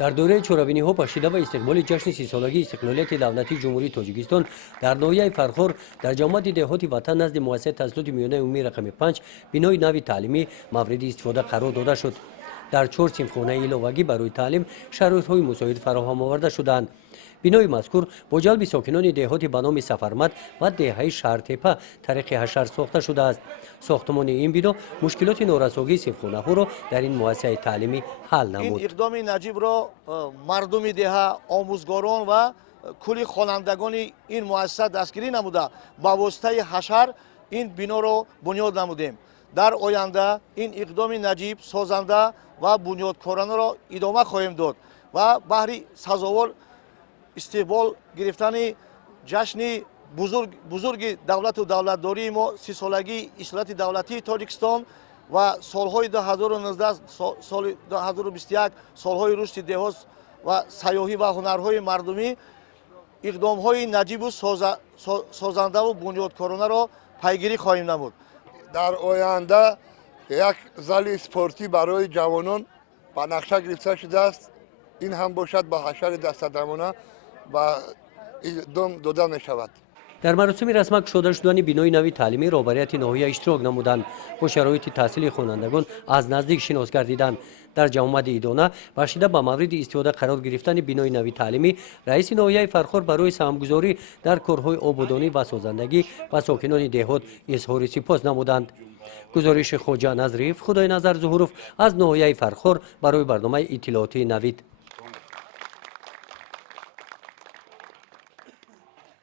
در دوره چورابینی‌ها پاشیده به استقبال جشن 30 سالگی استیکلولияти давлатии جمهوری تاجیکستان در ناحیه فرخور در جامعه دهوتی وطن نزد مؤسسه تحصیلات میانه عمومی رقم 5 بینای نوی تعلیمی مавриди استفاده قرار داده شد. در 4 سینفخوнаи иловаги برای تعلیم شرایط‌های مساعد فراهم آورده شدند. بینای مذکور با جلب ساکنان دهاتی به نام سفرمد و دهه شهرتپه طریق حشر ساخته شده است. ساختمانی این بنا مشکلات نارسایی سینفخونه‌ها را در این مؤسسه تعلیمی حل نمود. این اقدام نجیب را مردم دهه، آموزگاران و کلی خوانندگان این مؤسسه دستگیری نموده با واسطه حشر این بنا را بنیاد نمودیم. در آینده این اقدام نجیب سازنده و بنیادکارانه را ادامه خواهیم داد و بهر سزاوار استقبال گرفتن جشن بزرگ دولت و دولتداری ما 30 سالگی ایالت دولتی تاجیکستان و سالهای 2019 سال 2021 سالهای رشد دهات و سیاحی و هنرهای مردمی اقدامهای نجیب و سازنده و بنیادکارانه را پیگیری خواهیم نمود. در آینده یک زل اسپورتی برای جوانان به نقشه گرفته شده است. این هم باشد با حشر دست‌درمانه و ادامه داده می شود. در مراسم رسمی گشوده شدن بینای نوی تعلیمی رهبریت ناحیه اشتراک نمودند و شرایط تحصیل خوانندگان از نزدیک شناس گردیدند. در جامعه ایدانه بخشیده به مورد استفاده قرار گرفتن بینای نوی تعلیمی رئیس ناحیه فرخور برای سهمگذاری در کارهای آبادانی و سازندگی و ساکنان دهات اظهار سپاس نمودند. گزارش خواجه نظریف خدای نظر ظهورов از ناحیه فرخور برای برنامه اطلاعاتی نوید.